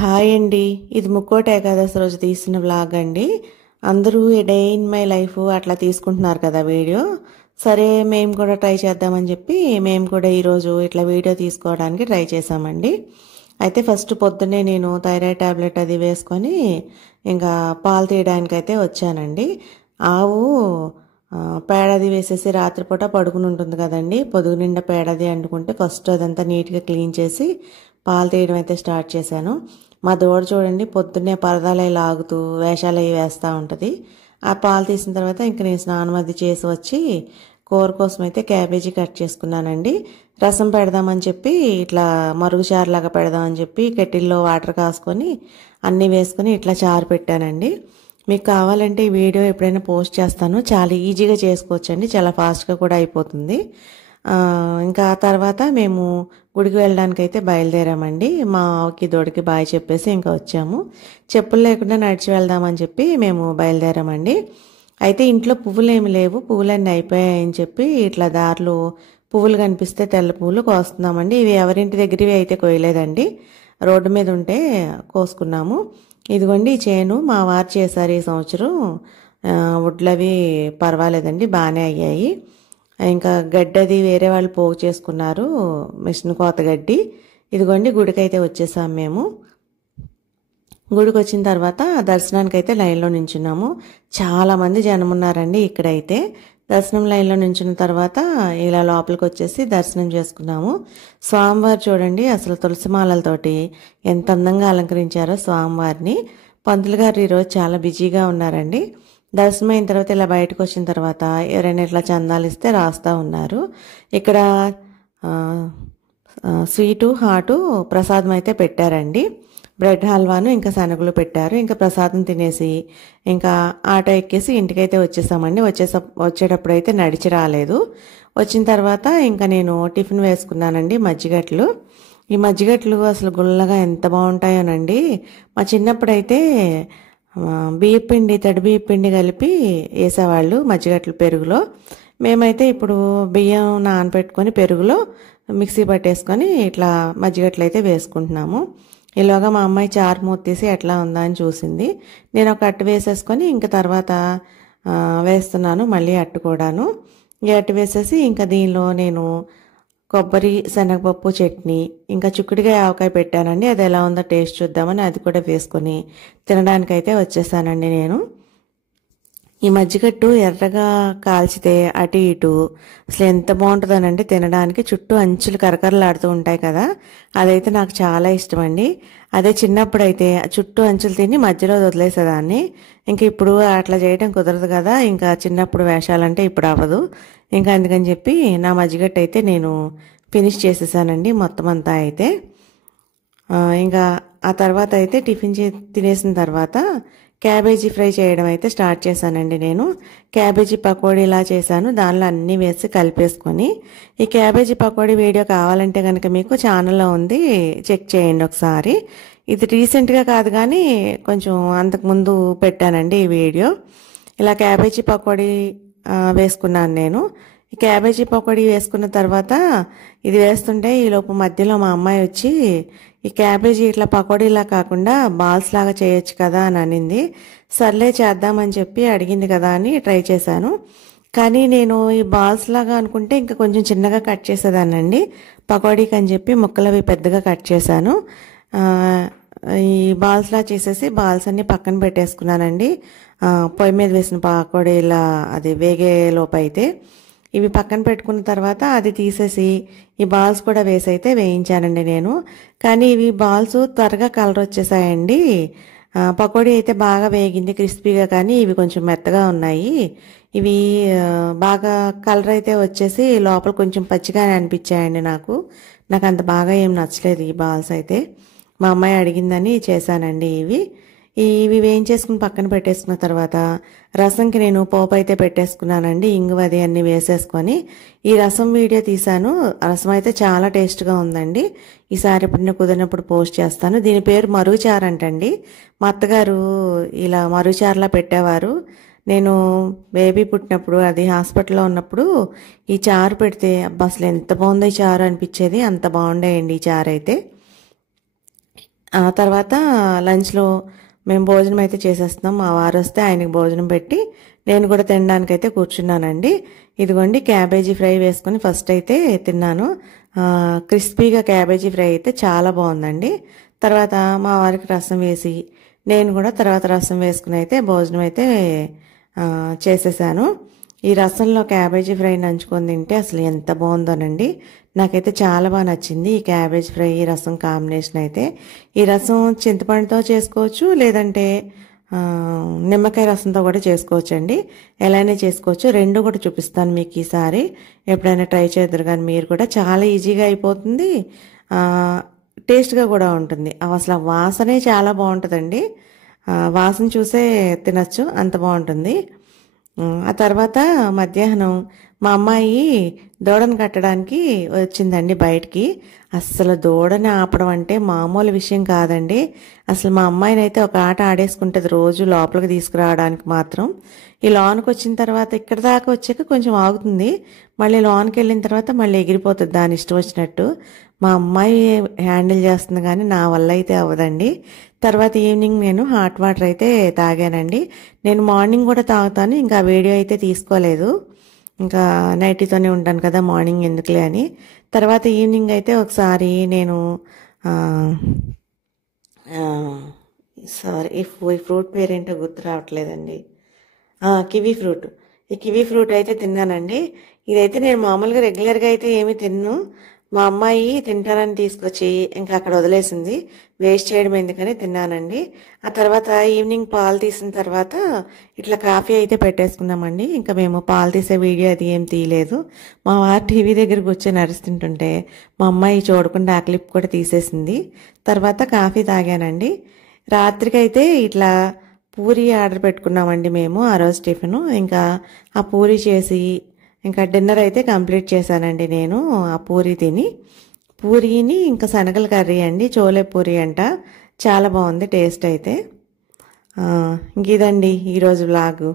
Hi అండి. ఇది ముక్కోటి ఏకాదశి రోజు తీసిన వ్లాగ్ అండి. అందరూ డే ఇన్ మై లైఫ్ అట్లా తీసుకుంటున్నారు కదా వీడియో. సరే మేము కూడా ట్రై చేద్దామని చెప్పి మేము కూడా ఈరోజు ఇట్లా వీడియో తీసుకోవడానికి ట్రై చేసామండి. అయితే ఫస్ట్ పొద్దున్నే నేను థైరాయిడ్ టాబ్లెట్ అది వేసుకొని ఇంకా పాలు తీయడానికి అయితే వచ్చానండి. ఆవు పేడది వేసేసి రాత్రిపూట పడుకుని ఉంటుంది కదండి. పొదుగు నిండా పేడది అంటుకుంటే ఫస్ట్ అదంతా నీట్గా క్లీన్ చేసి పాలు తీయడం అయితే స్టార్ట్ చేశాను. మా దూడ చూడండి పొద్దున్నే పరదాలు లాగుతూ వేషాలు అవి వేస్తూ ఉంటుంది. ఆ పాలు తీసిన తర్వాత ఇంక నేను స్నానం అది చేసి వచ్చి కూర కోసం అయితే క్యాబేజీ కట్ చేసుకున్నానండి. రసం పెడదామని చెప్పి ఇట్లా మరుగు చారులాగా పెడదామని చెప్పి కెటిల్లో వాటర్ కాసుకొని అన్నీ వేసుకొని ఇట్లా చారు పెట్టానండి. మీకు కావాలంటే ఈ వీడియో ఎప్పుడైనా పోస్ట్ చేస్తాను. చాలా ఈజీగా చేసుకోవచ్చండి, చాలా ఫాస్ట్గా కూడా అయిపోతుంది. ఇంకా ఆ తర్వాత మేము గుడికి వెళ్ళడానికి అయితే బయలుదేరామండి. మా ఆవుకి దూడకి బాయ్ చెప్పేసి ఇంకా వచ్చాము. చెప్పులు లేకుండా నడిచి వెళ్దామని చెప్పి మేము బయలుదేరామండి. అయితే ఇంట్లో పువ్వులు ఏమి లేవు, పువ్వులన్నీ అయిపోయాయని చెప్పి ఇట్లా దారిలో పువ్వులు కనిపిస్తే తెల్ల పువ్వులు కోస్తున్నామండి. ఇవి ఎవరింటి దగ్గరవి అయితే కోయలేదండి, రోడ్డు మీద ఉంటే కోసుకున్నాము. ఇదిగోండి చేను మా వారు చేశారు ఈ సంవత్సరం. వడ్లవి పర్వాలేదండి, బాగానే అయ్యాయి. ఇంకా గడ్డి అది వేరే వాళ్ళు పోగు చేసుకున్నారు, మిషన్ కోత గడ్డి. ఇదిగోండి గుడికైతే వచ్చేసాం మేము. గుడికి వచ్చిన తర్వాత దర్శనానికి అయితే లైన్లో నించున్నాము. చాలామంది జనం ఉన్నారండి ఇక్కడైతే. దర్శనం లైన్లో నించున్న తర్వాత ఇలా లోపలికి వచ్చేసి దర్శనం చేసుకున్నాము. స్వామివారు చూడండి అసలు తులసిమాలతోటి ఎంత అందంగా అలంకరించారో స్వామివారిని. పంతులు గారు ఈరోజు చాలా బిజీగా ఉన్నారండి. దర్శనం అయిన తర్వాత ఇలా బయటకు వచ్చిన తర్వాత ఎవరైనా ఇట్లా చందాలు ఇస్తే రాస్తూ ఉన్నారు. ఇక్కడ స్వీటు హాటు ప్రసాదం అయితే పెట్టారండి. బ్రెడ్ హల్వాను ఇంకా శనగలు పెట్టారు. ఇంకా ప్రసాదం తినేసి ఇంకా ఆటో ఎక్కేసి ఇంటికైతే వచ్చేసామండి. వచ్చేటప్పుడు అయితే నడిచి రాలేదు. వచ్చిన తర్వాత ఇంకా నేను టిఫిన్ వేసుకున్నానండి, మజ్జిగట్లు. ఈ మజ్జిగట్లు అసలు గుల్లగా ఎంత బాగుంటాయోనండి. మా చిన్నప్పుడైతే బియ్యపిండి, తడి బియ్యపిండి కలిపి వేసేవాళ్ళు మజ్జిగట్లు పెరుగులో. మేమైతే ఇప్పుడు బియ్యం నానబెట్టుకొని పెరుగులో మిక్సీ పట్టేసుకొని ఇట్లా మజ్జిగట్లు అయితే వేసుకుంటున్నాము. ఇలాగా మా అమ్మాయి చారు మూత తీసి ఎట్లా ఉందా అని చూసింది. నేను ఒక అట్టు వేసేసుకొని ఇంకా తర్వాత వేస్తున్నాను మళ్ళీ అట్టు కూడాను. ఈ అట్టు వేసేసి ఇంకా దీనిలో నేను కొబ్బరి శనగపప్పు చట్నీ ఇంకా చిక్కుడుకాయ ఆవకాయ పెట్టానండి. అది ఎలా ఉందో టేస్ట్ చూద్దామని అది కూడా వేసుకొని తినడానికైతే వచ్చేసానండి నేను. ఈ మజ్జిగట్టు ఎర్రగా కాల్చితే అటు ఇటు అసలు ఎంత బాగుంటుందోనండి తినడానికి. చుట్టూ అంచులు కరకరలాడుతూ ఉంటాయి కదా, అదైతే నాకు చాలా ఇష్టం అండి. అదే చిన్నప్పుడు అయితే చుట్టూ అంచులు తిని మధ్యలో వదిలేసేదాన్ని. ఇంకా ఇప్పుడు అట్లా చేయడం కుదరదు కదా, ఇంకా చిన్నప్పుడు వేషాలంటే ఇప్పుడు అవ్వదు. ఇంకా అందుకని చెప్పి నా మజ్జిగట్టు అయితే నేను ఫినిష్ చేసేసానండి మొత్తం అంతా అయితే. ఇంకా ఆ తర్వాత అయితే టిఫిన్ తినేసిన తర్వాత క్యాబేజీ ఫ్రై చేయడం అయితే స్టార్ట్ చేశానండి నేను. క్యాబేజీ పకోడీలా చేశాను, దానిలో అన్నీ వేసి కలిపేసుకొని. ఈ క్యాబేజీ పకోడీ వీడియో కావాలంటే కనుక మీకు ఛానల్లో ఉంది, చెక్ చేయండి ఒకసారి. ఇది రీసెంట్గా కాదు కానీ కొంచెం అంతకుముందు పెట్టానండి ఈ వీడియో. ఇలా క్యాబేజీ పకోడీ వేసుకున్నాను నేను. ఈ క్యాబేజీ పకోడీ వేసుకున్న తర్వాత ఇది వేస్తుంటే ఈలోపు మధ్యలో మా అమ్మాయి వచ్చి ఈ క్యాబేజీ ఇట్లా పకోడీలా కాకుండా బాల్స్ లాగా చేయొచ్చు కదా అని అనింది. సర్లే చేద్దామని చెప్పి అడిగింది కదా అని ట్రై చేశాను. కానీ నేను ఈ బాల్స్ లాగా అనుకుంటే ఇంకా కొంచెం చిన్నగా కట్ చేసేదానండి. పకోడీకి అని చెప్పి ముక్కలు అవి పెద్దగా కట్ చేశాను. ఈ బాల్స్లా చేసేసి బాల్స్ అన్ని పక్కన పెట్టేసుకున్నానండి. పొయ్యి మీద వేసిన పకోడీలా అది వేగే లోపు అయితే ఇవి పక్కన పెట్టుకున్న తర్వాత అది తీసేసి ఈ బాల్స్ కూడా వేసి అయితే వేయించానండి నేను. కానీ ఇవి బాల్స్ త్వరగా కలర్ వచ్చేసాయండి. పకోడీ అయితే బాగా వేగింది క్రిస్పీగా, కానీ ఇవి కొంచెం మెత్తగా ఉన్నాయి. ఇవి బాగా కలర్ అయితే వచ్చేసి లోపల కొంచెం పచ్చిగానే అనిపించాయండి నాకు అంత బాగా ఏం నచ్చలేదు ఈ బాల్స్ అయితే. మా అమ్మాయి అడిగిందని చేశానండి ఇవి వేయించేసుకుని పక్కన పెట్టేసుకున్న తర్వాత రసంకి నేను పోపు అయితే పెట్టేసుకున్నానండి. ఇంగువ అది అన్నీ వేసేసుకొని ఈ రసం వీడియో తీశాను. రసం అయితే చాలా టేస్ట్గా ఉందండి. ఈసారి ఎప్పుడైనా కుదిరినప్పుడు పోస్ట్ చేస్తాను. దీని పేరు మరుగుచారు అంటండి. మా అత్తగారు ఇలా మరుగుచారులా పెట్టేవారు. నేను బేబీ పుట్టినప్పుడు అది హాస్పిటల్లో ఉన్నప్పుడు ఈ చారు పెడితే అబ్బా అసలు ఎంత బాగుందో ఈ చారు అనిపించేది. అంత బాగుండేయండి ఈ చారు అయితే. ఆ తర్వాత లంచ్లో మేము భోజనం అయితే చేసేస్తున్నాం. మా వారు వస్తే ఆయనకి భోజనం పెట్టి నేను కూడా తినడానికైతే కూర్చున్నానండి. ఇదిగోండి క్యాబేజీ ఫ్రై వేసుకొని ఫస్ట్ అయితే తిన్నాను. క్రిస్పీగా క్యాబేజీ ఫ్రై అయితే చాలా బాగుందండి. తర్వాత మా వారికి రసం వేసి నేను కూడా తర్వాత రసం వేసుకుని అయితే భోజనం అయితే చేసేసాను. ఈ రసంలో క్యాబేజీ ఫ్రై నంచుకొని తింటే అసలు ఎంత బాగుందోనండి. నాకైతే చాలా బాగా నచ్చింది ఈ క్యాబేజ్ ఫ్రై ఈ రసం కాంబినేషన్ అయితే. ఈ రసం చింతపండుతో చేసుకోవచ్చు, లేదంటే నిమ్మకాయ రసంతో కూడా చేసుకోవచ్చు అండి. ఎలానే చేసుకోవచ్చు, రెండు కూడా చూపిస్తాను మీకు ఈసారి. ఎప్పుడైనా ట్రై చేద్దరు కానీ మీరు కూడా. చాలా ఈజీగా అయిపోతుంది, టేస్ట్గా కూడా ఉంటుంది. అసలు వాసనే చాలా బాగుంటుందండి. వాసన చూసే తినచ్చు, అంత బాగుంటుంది. ఆ తర్వాత మధ్యాహ్నం మా అమ్మాయి దూడను కట్టడానికి వచ్చిందండి బయటికి. అస్సలు దూడని ఆపడం అంటే మామూలు విషయం కాదండి. అసలు మా అమ్మాయిని అయితే ఒక ఆట ఆడేసుకుంటుంది రోజు లోపలికి తీసుకురావడానికి మాత్రం. ఈ లోనికి వచ్చిన తర్వాత ఇక్కడ దాకా వచ్చాక కొంచెం ఆగుతుంది, మళ్ళీ లోనికి వెళ్ళిన తర్వాత మళ్ళీ ఎగిరిపోతుంది దాని ఇష్టం వచ్చినట్టు. మా అమ్మాయి హ్యాండిల్ చేస్తుంది కానీ నా వల్ల అయితే అవ్వదండి. తర్వాత ఈవినింగ్ నేను హాట్ వాటర్ అయితే తాగానండి. నేను మార్నింగ్ కూడా తాగుతాను, ఇంకా వీడియో అయితే తీసుకోలేదు, ఇంకా నైటీతోనే ఉంటాను కదా మార్నింగ్ ఎందుకులే అని. తర్వాత ఈవినింగ్ అయితే ఒకసారి నేను సారీ ఈ ఫ్రూట్ పేరేంటో గుర్తు రావట్లేదండి. Kiwi fruit. ఈ కివీ ఫ్రూట్ అయితే తిన్నానండి. ఇదైతే నేను మామూలుగా రెగ్యులర్గా అయితే ఏమీ తిన్ను. మా అమ్మాయి తింటానని తీసుకొచ్చి ఇంకా అక్కడ వదిలేసింది, వేస్ట్ చేయడం ఎందుకని తిన్నానండి. ఆ తర్వాత ఈవినింగ్ పాలు తీసిన తర్వాత ఇట్లా కాఫీ అయితే పెట్టేసుకున్నామండి. ఇంకా మేము పాలు తీసే వీడియో అది ఏం తీయలేదు. మా వారు టీవీ దగ్గర కూర్చొని అరుస్తుంటుంటే మా అమ్మాయి చూడకుండా ఆ క్లిప్ కూడా తీసేసింది. తర్వాత కాఫీ తాగానండి. రాత్రికి అయితే ఇట్లా పూరి ఆర్డర్ పెట్టుకున్నామండి మేము ఆ రోజు టిఫిన్. ఇంకా ఆ పూరి చేసి ఇంకా డిన్నర్ అయితే కంప్లీట్ చేశానండి నేను. ఆ పూరి తిని, పూరీని ఇంకా శనగల కర్రీ అండి, చోలే పూరి అంట, చాలా బాగుంది టేస్ట్ అయితే. ఇంక ఇదండి ఈరోజు వ్లాగు.